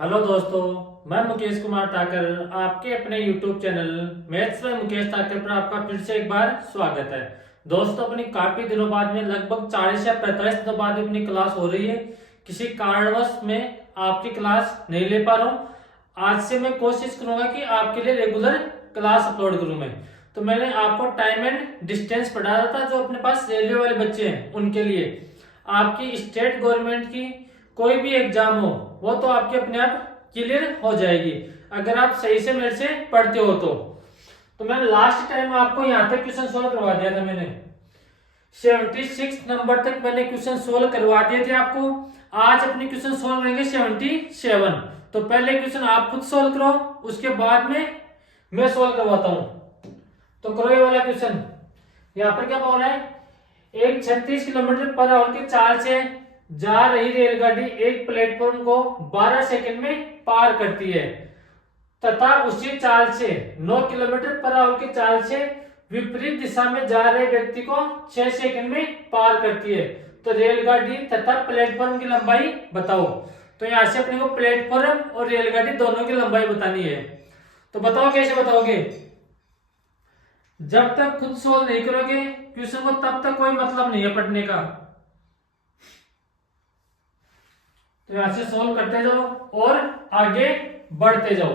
Hello दोस्तों, मैं मुकेश कुमार ठाकर आपके अपने YouTube चैनल मैथ्स में मुकेश ठाकर पर आपका फिर से एक बार स्वागत है। दोस्तों, अपनी काफी दिनों बाद में लगभग 40 या 45 दिनों बाद अपनी क्लास हो रही है। किसी कारणवश मैं आपकी क्लास नहीं ले पा रहा हूँ। आज से मैं कोशिश करूंगा कि आपके लिए रेगुलर क्लास अपलोड करूँ मैं। तो मैंने आपको टाइम एंड डिस्टेंस पढ़ा रहा था, जो अपने पास रेलवे वाले बच्चे हैं उनके लिए। आपकी स्टेट गवर्नमेंट की कोई भी एग्जाम हो वो तो आपके अपने आप क्लियर हो जाएगी, अगर आप सही से मेरे से पढ़ते हो तो मैं लास्ट टाइम आपको यहाँ तक क्वेश्चन सोल्व करवा दिया था। मैंने 76 नंबर तक मैंने क्वेश्चन सोल्व करवा दिए थे आपको। आज अपने क्वेश्चन सोल्व करेंगे 77। तो पहले क्वेश्चन आप खुद सोल्व करो, उसके बाद में मैं सोल्व करवाता हूँ। तो करो ये वाला क्वेश्चन। यहाँ पर क्या बोल रहा है, एक 36 किलोमीटर पर आवर की चाल से जा रही रेलगाड़ी एक प्लेटफॉर्म को 12 सेकंड में पार करती है तथा उसी चाल से 9 किलोमीटर पर आवर की चाल से विपरीत दिशा में जा रहे व्यक्ति को 6 सेकंड में पार करती है। तो रेलगाड़ी तथा प्लेटफॉर्म की लंबाई बताओ। तो यहाँ से अपने को प्लेटफॉर्म और रेलगाड़ी दोनों की लंबाई बतानी है। तो बताओ कैसे बताओगे। जब तक खुद सोल्व नहीं करोगे क्वेश्चन को तब तक कोई मतलब नहीं है पढ़ने का। तो यहां से सोल्व करते जाओ और आगे बढ़ते जाओ।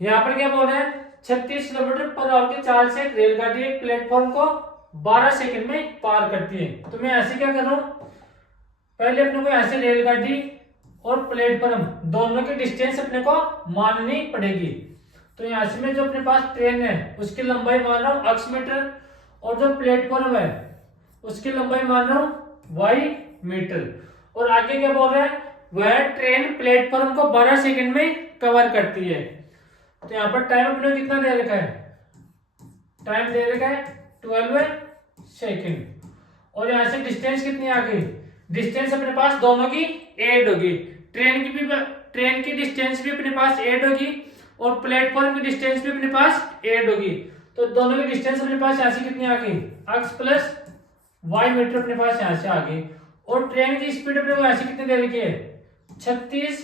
यहां पर क्या बोल रहे हैं, 36 किलोमीटर पर आवर की चाल से रेलगाड़ी एक प्लेटफॉर्म को 12 सेकंड में पार करती है। तो मैं ऐसे क्या कर रहा हूं, पहले अपने को ऐसे रेलगाड़ी और प्लेटफॉर्म दोनों की डिस्टेंस अपने को माननी पड़ेगी। तो यहां से मैं जो अपने पास ट्रेन है उसकी लंबाई मान रहा हूं x मीटर, और जो प्लेटफॉर्म है उसकी लंबाई मान रहा हूं y मीटर। और आगे क्या बोल रहा है, वह ट्रेन प्लेटफॉर्म को 12 सेकंड में कवर करती है। तो यहाँ पर टाइम अपने को कितना दे रखा है, टाइम दे रखा है 12 सेकंड। और यहाँ से डिस्टेंस कितनी आ गई, डिस्टेंस अपने पास दोनों की ऐड होगी। ट्रेन की डिस्टेंस भी अपने पास ऐड होगी और प्लेटफॉर्म की डिस्टेंस भी अपने पास ऐड होगी। तो दोनों की डिस्टेंस अपने पास यहाँ से कितनी आ गई, x प्लस वाई मीटर अपने पास यहाँ से आ गई। और ट्रेन की स्पीड अपने को ऐसे कितने दे रखी है, 36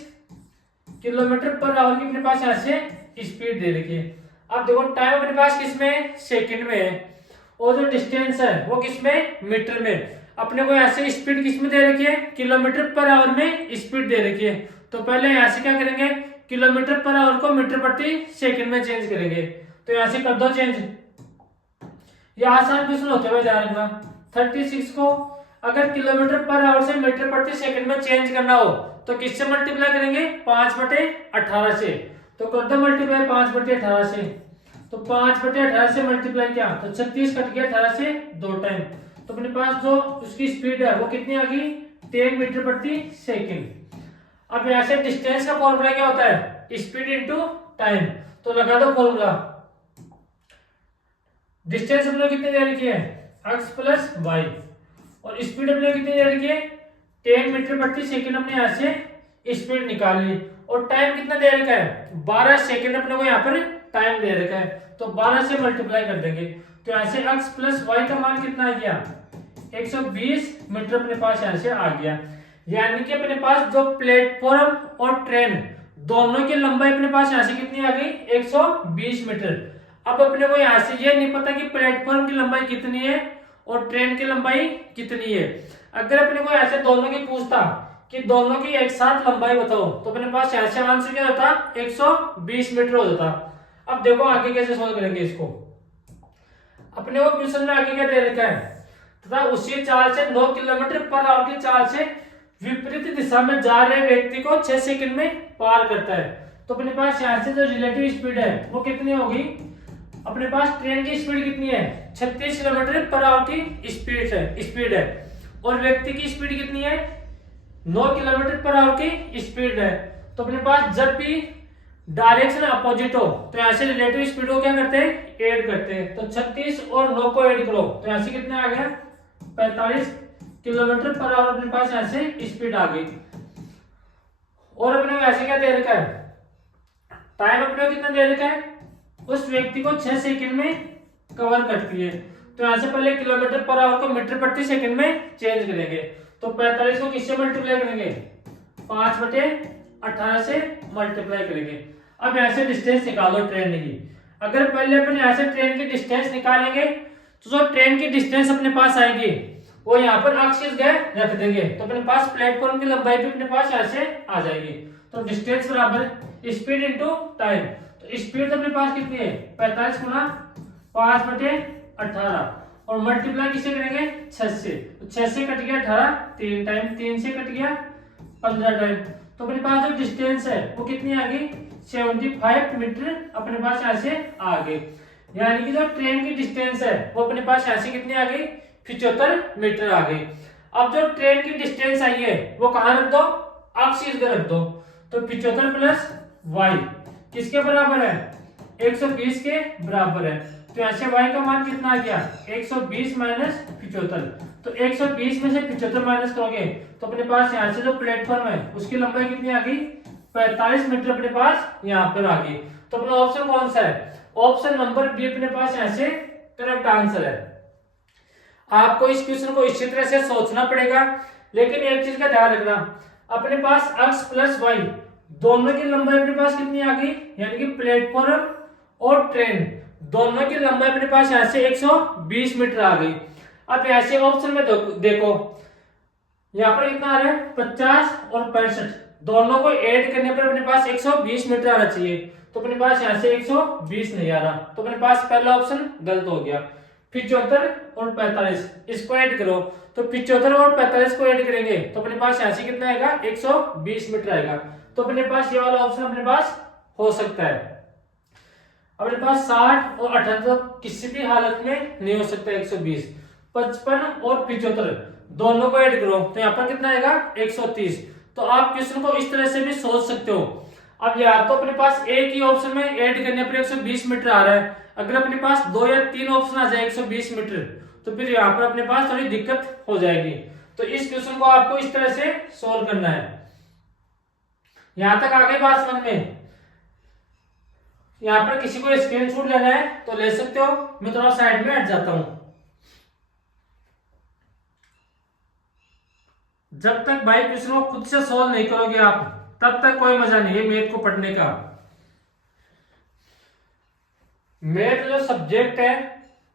किलोमीटर पर आवर की अपने पास यहाँ से स्पीड दे रखी है। अब देखो टाइम अपने पास किसमें, सेकंड में है, और जो डिस्टेंस है वो किसमें, मीटर में। अपने को ऐसे स्पीड किसमें दे रखी है, किलोमीटर पर आवर में स्पीड दे रखी है। तो पहले यहाँ से क्या करेंगे, किलोमीटर पर आवर को मीटर प्रति सेकंड में चेंज करेंगे। तो यहाँ से कर दो चेंज। ये आसान क्वेश्चन होते हुए जा रहा है। 36 को अगर किलोमीटर पर आवर से मीटर प्रति सेकंड में चेंज करना हो तो किससे मल्टीप्लाई करेंगे, 5/18 से। तो कर दो मल्टीप्लाई 5/18 से। तो 5/18 से मल्टीप्लाई किया तो 36 कट गया 18 से 2 टाइम। तो अपने पास जो उसकी स्पीड है वो कितनी आ गई, 10 मीटर प्रति सेकंड। अब यहाँ से डिस्टेंस का फॉर्मूला क्या होता है, स्पीड इंटू टाइम। तो लगा दो फॉर्मूला। डिस्टेंस अपने कितनी दे रखी है, x प्लस वाई, और स्पीड अपने कितनी दे रखी है, 10 मीटर प्रति सेकंड। अपने यहाँ से स्पीड निकाल ली। और टाइम कितना दे रखा है, 12 सेकंड अपने को यहाँ पर टाइम दे रखा है। तो 12 से मल्टीप्लाई कर देंगे। तो यहाँ से x प्लस वाई का मान कितना आ गया, 120 मीटर अपने पास यहाँ से आ गया। यानी कि अपने पास जो प्लेटफॉर्म और ट्रेन दोनों की लंबाई अपने पास यहाँ से कितनी आ गई, 120 मीटर। अब अपने को यहाँ से ये नहीं पता कि प्लेटफॉर्म की लंबाई कितनी है और ट्रेन की लंबाई कितनी है। अगर अपने को ऐसे दोनों की पूछता कि दोनों की एक साथ लंबाई बताओ तो अपने पास यहाँ से आंसर क्या होता, 120 मीटर हो जाता। अब देखो आगे कैसे सोल्व करेंगे इसको। अपने को क्वेश्चन में आगे क्या दे रखा है, तथा उसी चाल से 9 किलोमीटर पर आवर की चाल से विपरीत दिशा में जा रहे व्यक्ति को 6 सेकंड में पार करता है। तो अपने पास यहाँ से जो रिलेटिव स्पीड है वो कितनी होगी, अपने पास ट्रेन की स्पीड कितनी है, 36 किलोमीटर पर आवर की स्पीड है। और व्यक्ति की स्पीड कितनी है, 9 किलोमीटर पर आवर की स्पीड है। तो अपने पास जब भी डायरेक्शन अपोजिट हो तो यहाँ से रिलेटिव स्पीड को क्या करते हैं, ऐड करते हैं। तो 36 और 9 को ऐड करो तो यहाँ से कितने आ गया, 45 किलोमीटर पर आवर अपने पास यहाँ से स्पीड आ गई। और अपने को ऐसे क्या दे रखा है, टाइम अपने को कितना दे रखा है, उस व्यक्ति को 6 सेकंड में कवर करती है। तो यहाँ से पहले किलोमीटर पर आवर को मीटर प्रति सेकंड में चेंज करेंगे। तो 45 को किससे मल्टीप्लाई करेंगे, 5/18 18 से मल्टीप्लाई करेंगे। अब यहाँ से डिस्टेंस निकालो ट्रेन की। अगर पहले अपन यहाँ से ट्रेन की डिस्टेंस निकालेंगे तो जो ट्रेन की डिस्टेंस अपने पास आएगी वो यहाँ पर एक्सिस गए रख देंगे, तो अपने पास प्लेटफॉर्म की लंबाई भी अपने पास यहाँ से आ जाएगी। तो डिस्टेंस बराबर स्पीड इंटू टाइम। तो स्पीड तो अपने पास कितनी है 45 गुना 5/18 और मल्टीप्लाई किससे करेंगे 6 से। तो 6 से कट गया 18, 3 टाइम, 3 से कट गया 15 टाइम। तो अपने पास जो डिस्टेंस है वो कितनी आ गई 75 मीटर अपने पास यहाँ से आ गई। यानी कि जो ट्रेन की डिस्टेंस है वो अपने पास यहाँ से कितनी आ गई 75 मीटर आ गई। अब जो ट्रेन की डिस्टेंस आई है वो कहाँ रख दो एक्सिस पे रख दो। तो 75 प्लस y किसके बराबर है 120 के बराबर है। तो यहाँ से y का मान कितना आ गया 120 माइनस 75। तो 120 में से 75 माइनस करोगे तो अपने पास यहाँ से जो प्लेटफॉर्म है उसकी लंबाई कितनी आ गई 45 मीटर अपने पास यहाँ पर आ गई। तो अपना ऑप्शन कौन सा है ऑप्शन नंबर बी अपने पास यहाँ से करेक्ट आंसर है। आपको इस क्वेश्चन को इसी तरह से सोचना पड़ेगा, लेकिन एक चीज का ध्यान रखना अपने पास x प्लस वाई दोनों की लंबाई अपने पास कितनी आ गई, यानी कि प्लेटफॉर्म और ट्रेन दोनों की लंबाई अपने पास यहाँ से 120 मीटर आ गई। अब यहाँ से ऑप्शन में देखो यहाँ पर कितना आ रहा है 50 और 65, दोनों को ऐड करने पर अपने पास 120 मीटर आना चाहिए। तो अपने पास यहाँ से 120 नहीं आ रहा, तो अपने पास पहला ऑप्शन गलत हो गया। 75 और 45 इसको ऐड करो, तो 75 और 45 को ऐड करेंगे तो अपने पास यहाँ से कितना आएगा 120 मीटर आएगा। तो अपने पास ये वाला ऑप्शन अपने पास हो सकता है। अपने पास 60 और 78 किसी भी हालत में नहीं हो सकता 120। 55 और 75 दोनों को ऐड करो तो यहाँ पर कितना आएगा 130। तो आप क्वेश्चन को इस तरह से भी सोच सकते हो। अब या तो अपने पास एक ही ऑप्शन में ऐड करने पर 120 मीटर आ रहा है, अगर अपने पास 2 या 3 ऑप्शन आ जाए 120 मीटर तो फिर यहाँ पर अपने पास थोड़ी दिक्कत हो जाएगी। तो इस क्वेश्चन को आपको इस तरह से सॉल्व करना है। यहां तक आ गई बात समझ में। यहाँ पर किसी को स्क्रीनशॉट लेना है तो ले सकते हो, मैं थोड़ा साइड में हट जाता हूं। जब तक भाई क्वेश्चन को खुद से सॉल्व नहीं करोगे आप तब तक कोई मजा नहीं है मैथ को पढ़ने का। मैथ जो सब्जेक्ट है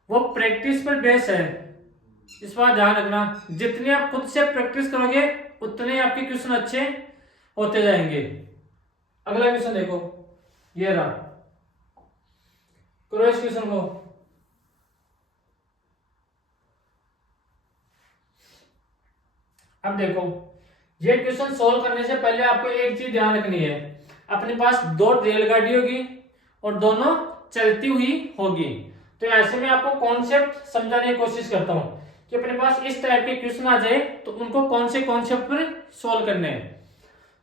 वो प्रैक्टिस पर बेस है, इस बात ध्यान रखना। जितनी आप खुद से प्रैक्टिस करोगे उतने आपके क्वेश्चन अच्छे होते जाएंगे। अगला क्वेश्चन देखो, ये रहा, करो इस क्वेश्चन को। अब देखो ये क्वेश्चन सॉल्व करने से पहले आपको एक चीज ध्यान रखनी है, अपने पास 2 रेलगाड़ी होगी और दोनों चलती हुई होगी। तो ऐसे में आपको कॉन्सेप्ट समझाने की कोशिश करता हूं कि अपने पास इस टाइप के क्वेश्चन आ जाए तो उनको कौन से कॉन्सेप्ट पर सॉल्व करने हैं।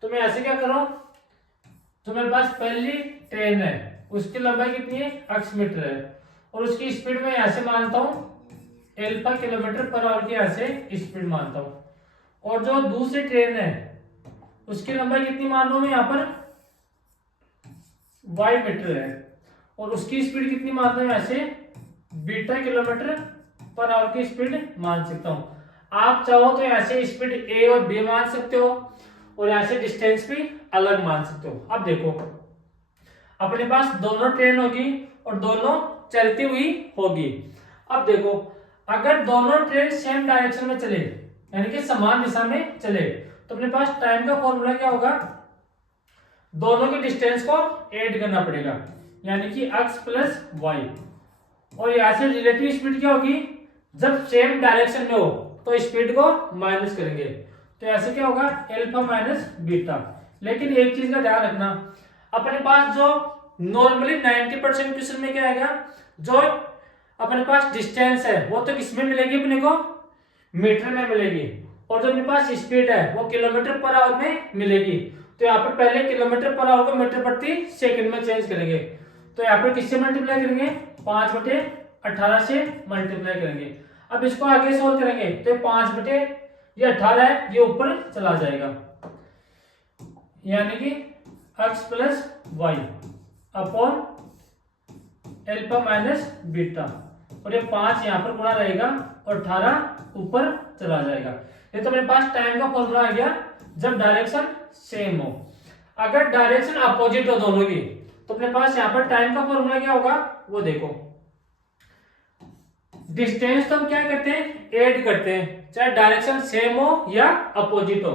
तो मैं ऐसे क्या करूं, तो मेरे पास पहली ट्रेन है उसकी लंबाई कितनी है 8 मीटर है और उसकी स्पीड में यहां से मानता हूं अल्फा किलोमीटर पर आवर की यहां से स्पीड मानता हूं। और जो दूसरी ट्रेन है उसकी लंबाई कितनी मान रहा हूं मैं यहाँ पर y मीटर है और उसकी स्पीड कितनी मानता हूं ऐसे बीटा किलोमीटर पर आवर की स्पीड मान सकता हूं। आप चाहो तो यहाँ से स्पीड a और b मान सकते हो और यहाँ से डिस्टेंस भी अलग मान सकते हो। अब देखो अपने पास दोनों ट्रेन होगी और दोनों चलती हुई होगी। अब देखो अगर दोनों ट्रेन सेम डायरेक्शन में चले यानी कि समान दिशा में चले तो अपने पास टाइम का फॉर्मूला क्या होगा, दोनों की डिस्टेंस को ऐड करना पड़ेगा यानी कि x प्लस वाई और यहां से रिलेटिव स्पीड क्या होगी, जब सेम डायरेक्शन में हो तो स्पीड को माइनस करेंगे तो ऐसे क्या होगा अल्फा माइनस बीटा। लेकिन एक चीज का ध्यान रखना अपने पास जो नॉर्मली 90% क्वेश्चन में क्या आएगा, जो अपने पास डिस्टेंस है वो तो किसमें मिलेगी अपने को मीटर में मिलेगी और जो अपने पास स्पीड है वो किलोमीटर पर आवर में मिलेगी। तो यहाँ पर पहले किलोमीटर पर आवर को मीटर प्रति सेकंड में चेंज करेंगे तो यहाँ पर किससे मल्टीप्लाई करेंगे 5/18 से मल्टीप्लाई करेंगे। अब इसको आगे सोल्व करेंगे तो 5/18 है ये ऊपर चला जाएगा यानी कि x plus y upon alpha minus beta और ये 5 यहाँ पर गुणा रहेगा और 18 ऊपर चला जाएगा। ये तो मेरे पास टाइम का फॉर्मूला आ गया जब डायरेक्शन सेम हो। अगर डायरेक्शन अपोजिट हो दोनों की, तो अपने पास यहाँ पर टाइम का फॉर्मूला क्या होगा वो देखो। डिस्टेंस तो हम क्या करते हैं, ऐड करते हैं, चाहे डायरेक्शन सेम हो या अपोजिट हो।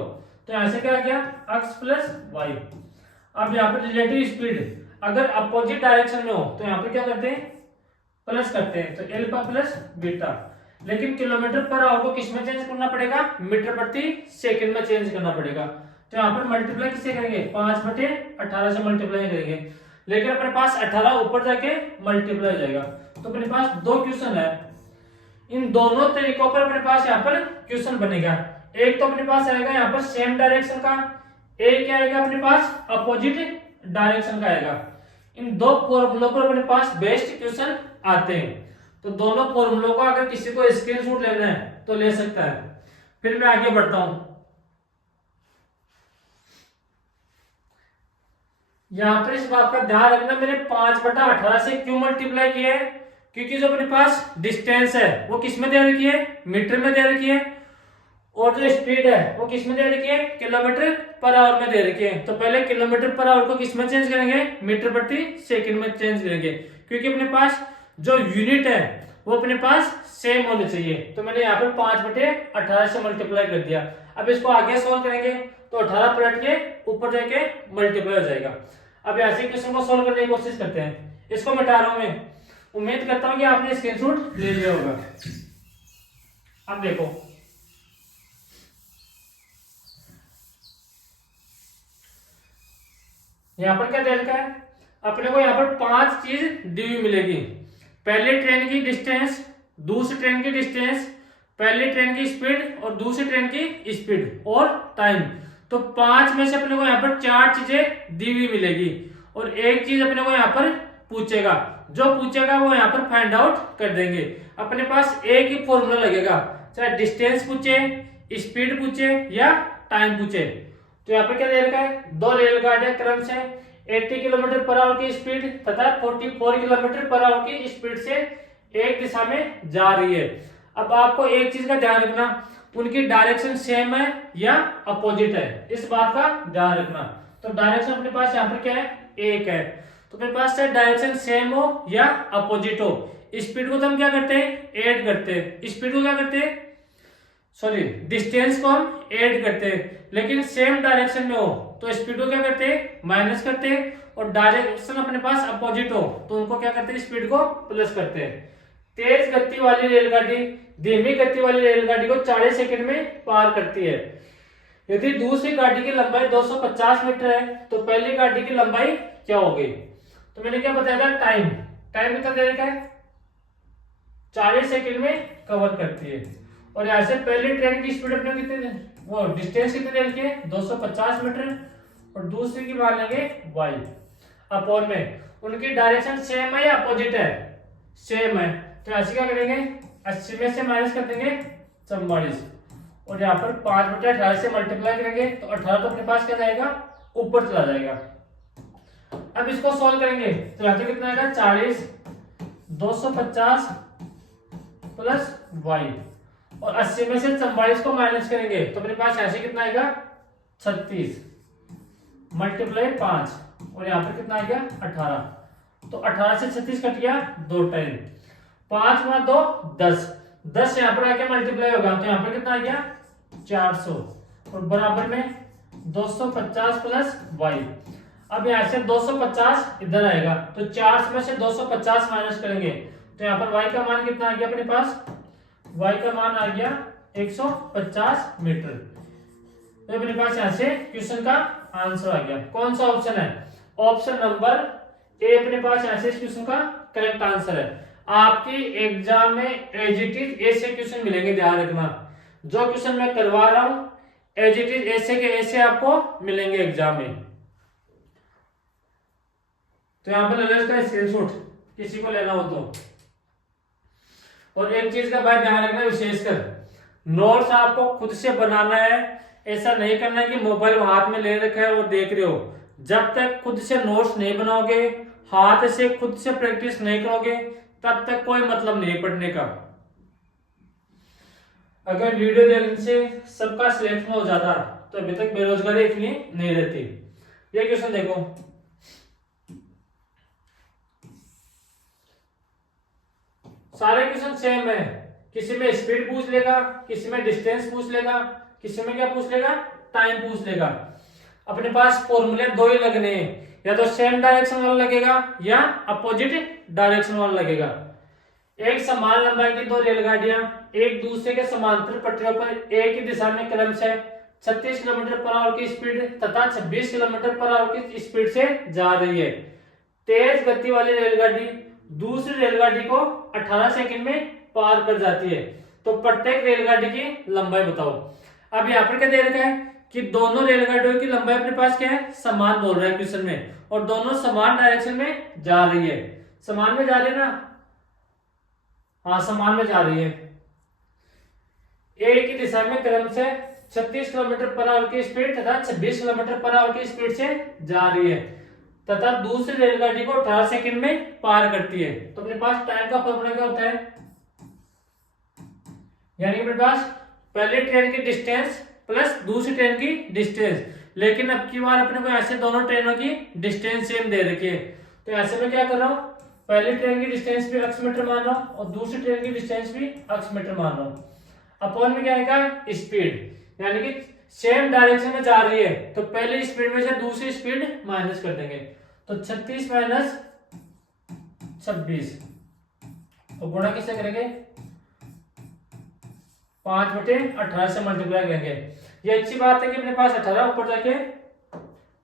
तो यहां से क्या गया, x प्लस वाई। अब यहाँ पर रिलेटिव स्पीड अगर अपोजिट डायरेक्शन में हो तो यहाँ पर क्या करते हैं, प्लस करते हैं, तो एल्फा प्लस बीटा। लेकिन किलोमीटर पर आवर को किस में चेंज करना पड़ेगा, मीटर प्रति सेकंड में चेंज करना पड़ेगा। तो यहाँ पर मल्टीप्लाई किससे करेंगे, 5/18 से मल्टीप्लाई करेंगे। लेकिन अपने पास 18 ऊपर जाके मल्टीप्लाई हो जाएगा। तो अपने पास दो क्वेश्चन है, इन दोनों तरीकों पर अपने पास यहाँ पर क्वेश्चन बनेगा। एक तो अपने पास आएगा यहाँ पर सेम डायरेक्शन का, एक क्या आएगा अपने पास अपोजिट डायरेक्शन का आएगा। इन दो फॉर्मूलों पर अपने पास बेस्ट क्वेश्चन आते हैं। तो दोनों फॉर्मूलों को अगर किसी को स्क्रीनशॉट लेना है तो ले सकता है। फिर मैं आगे बढ़ता हूं। यहां पर इस बात का ध्यान रखना, मैंने 5/18 से क्यों मल्टीप्लाई किया है, क्योंकि जो अपने पास डिस्टेंस है वो किस में दे रखी है, मीटर में दे रखी है, और जो स्पीड है वो किस में दे रखी है, किलोमीटर पर आवर में दे रखी है। तो पहले किलोमीटर पर आवर को किस में चेंज करेंगे, मीटर प्रति सेकंड में चेंज करेंगे, क्योंकि अपने पास जो यूनिट है वो अपने पास सेम होने चाहिए। तो मैंने यहाँ पर 5/18 से मल्टीप्लाई कर दिया। अब इसको आगे सोल्व करेंगे तो 18 पलट के ऊपर जाके मल्टीप्लाई हो जाएगा। अब ऐसे क्वेश्चन को सोल्व करने की कोशिश करते हैं। इसको मिटा रहा हूं मैं, उम्मीद करता हूं कि आपने स्क्रीनशॉट ले लिया होगा। अब देखो, यहां पर क्या दे रखा है, अपने को यहां पर 5 चीज दी हुई मिलेगी। पहली ट्रेन की डिस्टेंस, दूसरी ट्रेन की डिस्टेंस, पहली ट्रेन की स्पीड और दूसरी ट्रेन की स्पीड और टाइम। तो 5 में से अपने को यहाँ पर 4 चीजें दी हुई मिलेगी और एक चीज अपने को यहाँ पर पूछेगा। जो पूछेगा वो यहाँ पर फाइंड आउट कर देंगे। अपने पास एक ही फॉर्मूला लगेगा, चाहे डिस्टेंस पूछे, स्पीड पूछे या टाइम पूछे। तो यहाँ पर क्या दे रखा है, दो रेलगाड़ियां क्रम से 80 किलोमीटर पर आवर की स्पीड तथा 44 किलोमीटर पर आवर की स्पीड से एक दिशा में जा रही है। अब आपको एक चीज का ध्यान रखना, उनकी डायरेक्शन सेम है या अपोजिट है, इस बात का ध्यान रखना। तो डायरेक्शन अपने पास यहाँ पर क्या है, एक है। तो अपने पास चाहे डायरेक्शन सेम हो या अपोजिट हो, स्पीड को तो हम क्या करते हैं, ऐड करते हैं। स्पीड को क्या करते हैं, सॉरी डिस्टेंस को हम ऐड करते हैं। लेकिन सेम डायरेक्शन में हो तो स्पीड को क्या करते हैं, माइनस करते हैं, और डायरेक्शन अपने पास अपोजिट हो तो उनको क्या करते हैं, स्पीड को प्लस करते हैं। तेज गति वाली रेलगाड़ी धीमी गति वाली रेलगाड़ी को 40 सेकंड में पार करती है। यदि दूसरी गाड़ी की लंबाई 250 मीटर है तो पहली गाड़ी की लंबाई क्या होगी। तो मैंने क्या बताया था, टाइम कितना दे रखा है, 40 सेकंड में कवर करती है। और यहाँ से पहली ट्रेन की स्पीड अपने कितने, वो डिस्टेंस कितने दे रखी है, 250 मीटर, और दूसरी की मान लेंगे y अपॉन में उनकी डायरेक्शन सेम है या अपोजिट है, सेम है। तो ऐसे क्या करेंगे, 80 में से माइनस कर देंगे 44, और यहाँ पर 5/18 से मल्टीप्लाई करेंगे तो 18 तो अपने पास क्या जाएगा, ऊपर चला जाएगा। अब इसको सॉल्व करेंगे तो यहाँ पे कितना आएगा, 40 250 प्लस y, और 80 में से 44 को माइनस करेंगे तो अपने पास ऐसे कितना आएगा, 36 मल्टीप्लाई 5, और यहाँ पर कितना आएगा 18। तो 18 से 36 कट गया, 2 टाइम 5 गुना 2 10 यहाँ पर आके मल्टीप्लाई होगा तो यहाँ पर कितना आ गया 400, और बराबर में 250 प्लस y। अब यहाँ से 250 इधर आएगा तो 400 में से 250 माइनस करेंगे तो यहाँ पर y का मान कितना आ गया अपने पास, y का मान आ गया 150 मीटर। तो अपने पास यहाँ से क्वेश्चन का आंसर आ गया। कौन सा ऑप्शन है, ऑप्शन नंबर ए अपने पास यहाँ से इस क्वेश्चन का करेक्ट आंसर है। आपकी एग्जाम में एज इट इज ऐसे क्वेश्चन मिलेंगे, ध्यान रखना। जो क्वेश्चन मैं करवा रहा हूं एज इट इज ऐसे के ऐसे आपको मिलेंगे एग्जाम में। तो यहाँ पर ले लो इसका स्क्रीनशॉट किसी को लेना हो तो। और एक चीज का भाई ध्यान रखना, विशेषकर नोट्स आपको खुद से बनाना है। ऐसा नहीं करना है कि मोबाइल हाथ में ले रखा है और देख रहे हो। जब तक खुद से नोट्स नहीं बनाओगे, हाथ से खुद से प्रैक्टिस नहीं करोगे, तब तक कोई मतलब नहीं पढ़ने का। अगर वीडियो देखने से सबका सिलेक्शन हो जाता तो अभी तक बेरोजगारी इतनी नहीं रहती। ये क्वेश्चन देखो, सारे क्वेश्चन सेम है, किसी में स्पीड पूछ लेगा, किसी में डिस्टेंस पूछ लेगा, किसी में क्या पूछ लेगा, टाइम पूछ लेगा। अपने पास फॉर्मूले दो ही लगने हैं, या तो सेम डायरेक्शन वाला लगेगा या अपोजिट डायरेक्शन वाला लगेगा। एक समान लंबाई की दो रेलगाड़ियां एक दूसरे के समांतर पटरियों पर एक ही दिशा में क्रमशः 36 किलोमीटर पर आवर की स्पीड तथा 26 किलोमीटर पर आवर की स्पीड से जा रही है। तेज गति वाली रेलगाड़ी दूसरी रेलगाड़ी को 18 सेकंड में पार कर जाती है, तो प्रत्येक रेलगाड़ी की लंबाई बताओ। अब यहाँ पर क्या दे रखा है कि दोनों रेलगाड़ियों की लंबाई अपने पास क्या है, समान बोल रहा है क्वेश्चन में, और दोनों समान डायरेक्शन में जा रही है। समान में जा रही है ना, हाँ समान में जा रही है। एक ही दिशा में क्रम से 36 किलोमीटर पर आवर की स्पीड तथा 26 किलोमीटर पर आवर की स्पीड से जा रही है, तथा दूसरी रेलगाड़ी को 18 सेकंड में पार करती है। तो अपने पास टाइम का फॉर्मूला क्या होता है, यानी अपने पास पहली ट्रेन की डिस्टेंस प्लस दूसरी ट्रेन की डिस्टेंस, लेकिन अब की बार अपने को ऐसे दोनों ट्रेनों की डिस्टेंस सेम दे रखी है। तो ऐसे में क्या कर रहा हूं, पहली ट्रेन की डिस्टेंस भी अक्ष मीटर मान रहा हूं और दूसरी ट्रेन की डिस्टेंस भी अक्ष मीटर मान रहा हूं। अपॉन में क्या आएगा, स्पीड, यानी कि सेम डायरेक्शन में जा रही है तो पहली स्पीड में से दूसरी स्पीड माइनस कर देंगे। तो 36 माइनस 26 और गुणा किससे करेंगे, 5/18 से मल्टीप्लाई करेंगे। ये अच्छी बात है कि अपने पास 18 ऊपर जाके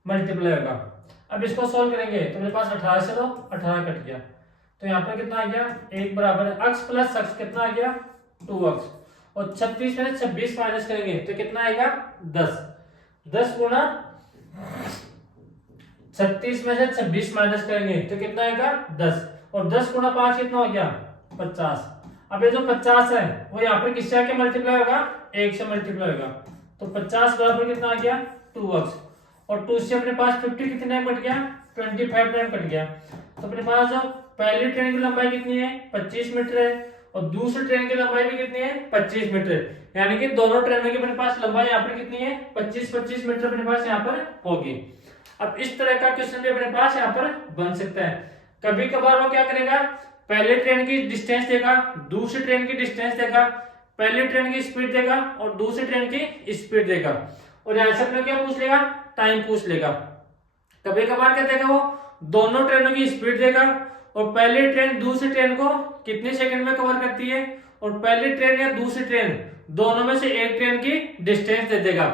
मल्टीप्लाई होगा। अब इसको सोल्व करेंगे तो मेरे पास 18 से तो 18 कट गया, तो यहाँ पर कितना आ गया, 1 बराबर अक्ष प्लस अक्ष कितना आ गया, 2 अक्ष, और 36 में 26 माइनस करेंगे तो कितना आएगा, 10। 10 गुणा 36 में से 26 माइनस करेंगे तो कितना आएगा, 10, और 10 गुणा 5 कितना हो गया, 50। अब ये जो 50 है वो यहाँ पर किससे आके मल्टीप्लाई होगा, 1 से मल्टीप्लाई होगा, तो 50 बराबर कितना आ गया, 2 अक्ष, और 2 से अपने पास 50 कितने टाइम कट गया, 25 टाइम कट गया। तो अपने पास जो पहली ट्रेन की लंबाई कितनी है, 25 मीटर है, और दूसरी ट्रेन की लंबाई भी कितनी है, 25 मीटर, यानी कि दोनों ट्रेनों की अपने पास लंबाई यहाँ पर कितनी है, 25-25 मीटर अपने पास यहाँ पर होगी। अब इस तरह का क्वेश्चन भी अपने पास यहाँ पर बन सकता है। कभी कभार वो क्या करेगा, पहले ट्रेन की डिस्टेंस देगा, दूसरी ट्रेन की डिस्टेंस देगा, पहली ट्रेन की स्पीड देगा और दूसरी ट्रेन की स्पीड देगा, और यहाँ से अपने क्या पूछ लेगा, टाइम पूछ लेगा। कभी कभार क्या देगा, वो दोनों ट्रेनों की स्पीड देगा और पहली ट्रेन दूसरी ट्रेन को कितने सेकंड में कवर करती है, और पहली ट्रेन या दूसरी ट्रेन दोनों में से एक ट्रेन की डिस्टेंस दे देगा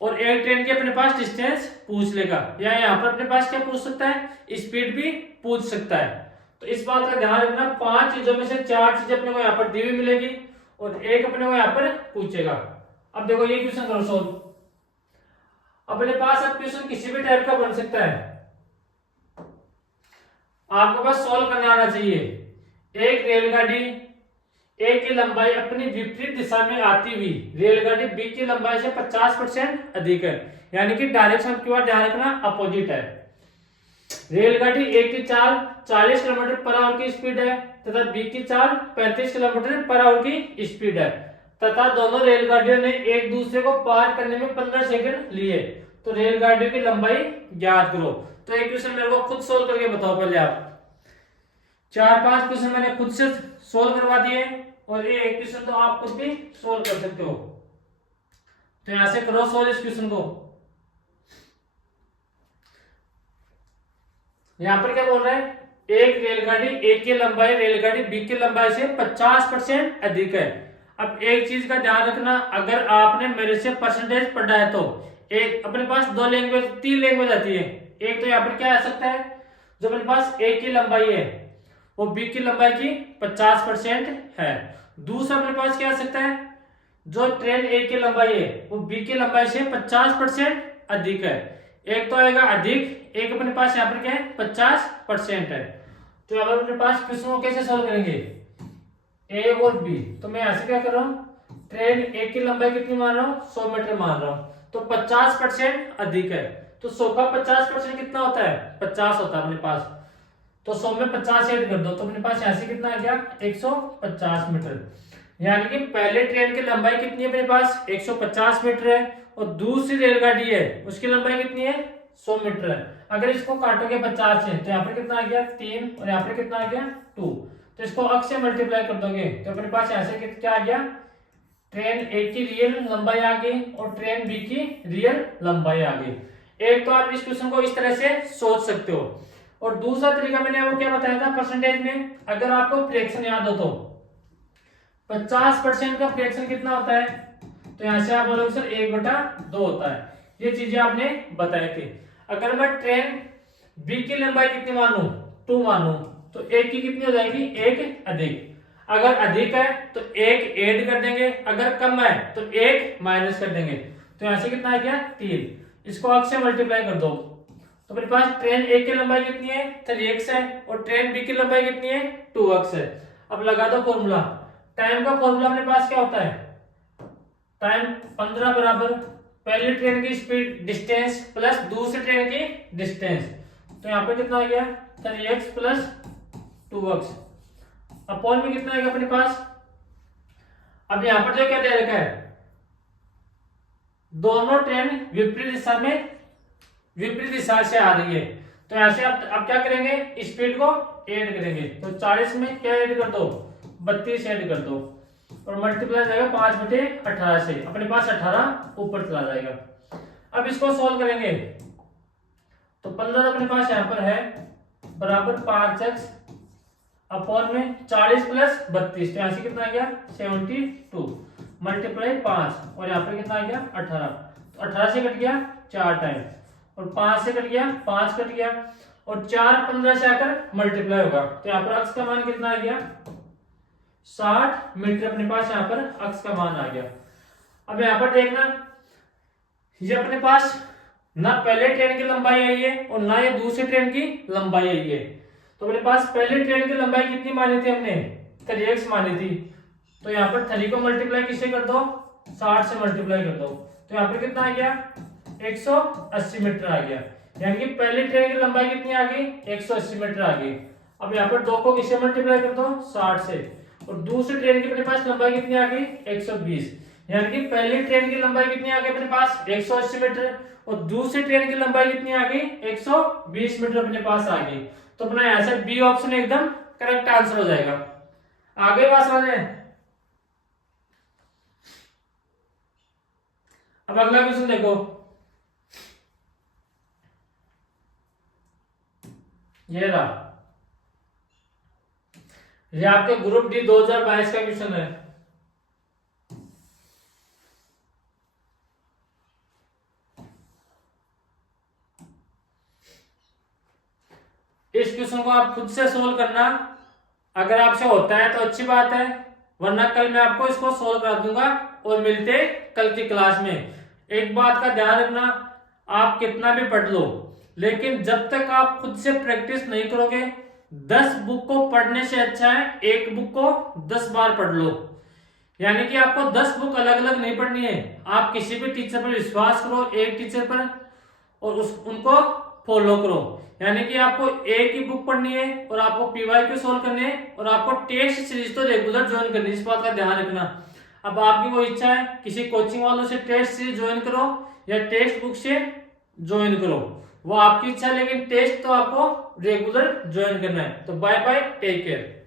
और एक ट्रेन की अपने पास डिस्टेंस पूछ लेगा, या यहाँ पर अपने पास क्या पूछ सकता है, स्पीड भी पूछ सकता है। तो इस बात का ध्यान रखना, 5 चीजों में से 4 चीजें अपने को यहाँ पर दी हुई मिलेगी और एक अपने को यहाँ पर पूछेगा। अब देखो ये क्वेश्चन करो सोल्व। अपने पास अब क्वेश्चन किसी भी टाइप का बन सकता है, आपको बस सॉल्व करने आना चाहिए। एक रेलगाड़ी ए की लंबाई अपनी विपरीत दिशा में आती हुई रेलगाड़ी बी की लंबाई से 50% अधिक है, यानी कि डायरेक्शन की बात ध्यान रखना अपोजिट है। रेलगाड़ी ए की चाल 40 किलोमीटर पर आवर की स्पीड है तथा बी की चाल 35 किलोमीटर पर आवर की स्पीड है, तथा दोनों रेलगाड़ियों ने एक दूसरे को पार करने में 15 सेकंड लिए, तो रेलगाड़ियों की लंबाई ज्ञात करो। तो एक क्वेश्चन मेरे को खुद सोल्व करके बताओ पहले आप। 4-5 क्वेश्चन मैंने खुद से सोल्व करवा दिए और ये एक क्वेश्चन तो आप खुद भी सोल्व कर सकते हो। तो यहां से करो सोल्व इस क्वेश्चन को। यहां पर क्या बोल रहा है, एक रेलगाड़ी ए की लंबाई रेलगाड़ी बी की लंबाई से 50% अधिक है। अब एक चीज का ध्यान रखना, अगर आपने मेरे से परसेंटेज पढ़ा है तो एक अपने पास 3 लैंग्वेज आती है। एक तो यहाँ पर क्या आ सकता है, जो अपने पास ए की लंबाई है वो बी की लंबाई की 50% है। दूसरा अपने पास क्या आ सकता है, जो ट्रेन ए की लंबाई है वो बी की लंबाई से 50% अधिक है। एक तो आएगा अधिक, एक अपने पास यहाँ पर क्या है 50% है। तो अब अपने पास क्वेश्चन को कैसे सोल्व करेंगे, ए और बी। तो मैं यहाँ से क्या कर रहा हूँ, ट्रेन ए की लंबाई कितनी मान रहा हूँ, 100 मीटर मान रहा हूँ, तो 50% अधिक है, तो 100 का 50% कितना होता है, 50 होता है अपने पास। तो 100 में 50 ऐड कर दो तो अपने पास यहाँ से कितना आ गया, 150 मीटर। यानी कि पहले ट्रेन की लंबाई कितनी है अपने पास, 150 मीटर है, और दूसरी रेलगाड़ी है उसकी लंबाई कितनी है, 100 मीटर है। अगर इसको काटोगे 50 से तो यहाँ पर कितना आ गया 3 और यहाँ पर कितना आ गया 2। तो इसको अक्ष से मल्टीप्लाई कर दोगे तो अपने पास यहाँ से क्या आ गया, ट्रेन ए की रियल लंबाई आ गई और ट्रेन बी की रियल लंबाई आ गई। एक तो आप इस क्वेश्चन को इस तरह से सोच सकते हो और दूसरा तरीका मैंने आपको क्या बताया था परसेंटेज में, अगर आपको फ्रैक्शन याद हो तो 50% का फ्रैक्शन कितना होता है, तो यहां से आप बोलोगे सर 1/2 होता है। ये चीजें आपने बताई थी। अगर मैं ट्रेन बी की लंबाई कितनी मानूं 2 मानूं तो एक की कितनी हो जाएगी 1 अधिक, अगर अधिक है तो 1 ऐड कर देंगे, अगर कम है तो 1 माइनस कर देंगे। तो यहां से कितना आ गया 3, इसको अक्ष से मल्टीप्लाई कर दो तो मेरे पास ट्रेन ए की लंबाई कितनी है 3x है और ट्रेन बी की लंबाई कितनी है 2x है। अब लगा दो फॉर्मूला, टाइम का फॉर्मूला अपने पास क्या होता है, टाइम 15 बराबर पहली ट्रेन की स्पीड डिस्टेंस प्लस दूसरी ट्रेन की डिस्टेंस। तो यहाँ पे कितना आ गया 3x प्लस 2x अपॉन में कितना आएगा अपने पास। अब यहाँ पर जो क्या दे रखा है, दोनों ट्रेन विपरीत दिशा से आ रही है। तो यहां से आप क्या करेंगे, स्पीड को ऐड करेंगे। तो 40 में क्या ऐड कर दो 32 ऐड कर दो और मल्टीप्लाई जाएगा 5/18 से, अपने पास 18 ऊपर चला जाएगा। अब इसको सोल्व करेंगे तो 15 अपने पास यहाँ पर है बराबर 5x अपॉन में 40 प्लस 32, तो यहाँ से कितना आ गया 72 मल्टीप्लाई 5 और यहाँ पर कितना आ गया 18। तो 18 से कट गया 4 टाइम और 5 से कट गया 5 कट गया और 4 15 से आकर मल्टीप्लाई होगा। तो यहाँ पर अक्ष का मान कितना आ गया 60 मीटर अपने पास यहाँ पर अक्ष का मान आ गया। अब यहाँ पर देखना ये अपने पास ना पहले ट्रेन की लंबाई आई है और ना ये दूसरी ट्रेन की लंबाई आई है। तो अपने पास पहले ट्रेन की लंबाई कितनी मानी थी हमने 3x मानी थी। तो यहाँ पर 3 को मल्टीप्लाई किससे कर दो 60 से मल्टीप्लाई कर दो तो यहाँ पर कितना आ गया 180 मीटर आ गया। यानी कि पहली ट्रेन की लंबाई कितनी आ गई 180 मीटर आ गई। अब यहाँ पर 2 को किससे मल्टीप्लाई कर दो 60 से और दूसरी ट्रेन की अपने पास लंबाई कितनी आ गई 120। यानी कि पहली ट्रेन की लंबाई कितनी आ गई अपने पास 180 मीटर और दूसरी ट्रेन की लंबाई कितनी आ गई 120 मीटर अपने पास आ गई। तो अपना यहाँ से बी ऑप्शन एकदम करेक्ट आंसर हो जाएगा। आगे बात समझ में। अब अगला क्वेश्चन देखो, ये रहा, ये आपके ग्रुप डी 2022 का क्वेश्चन है। इस क्वेश्चन को आप खुद से सोल्व करना, अगर आपसे होता है तो अच्छी बात है, वरना कल मैं आपको इसको सोल्व करा दूंगा और मिलते कल की क्लास में। एक बात का ध्यान रखना, आप कितना भी पढ़ लो लेकिन जब तक आप खुद से प्रैक्टिस नहीं करोगे 10 बुक को पढ़ने से अच्छा है एक बुक को 10 बार पढ़ लो। यानी कि आपको 10 बुक अलग अलग नहीं पढ़नी है, आप किसी भी टीचर पर विश्वास करो, एक टीचर पर, और उनको फॉलो करो। यानी कि आपको एक ही बुक पढ़नी है और आपको पीवाईक्यू सोल्व करने हैं और आपको टेस्ट सीरीज तो रेगुलर ज्वाइन करनी है, इस बात का ध्यान रखना। अब आपकी वो इच्छा है किसी कोचिंग वालों से टेस्ट सीरीज ज्वाइन करो या टेक्स्ट बुक से ज्वाइन करो, वो आपकी इच्छा है, लेकिन टेस्ट तो आपको रेगुलर ज्वाइन करना है। तो बाय बाय, टेक केयर।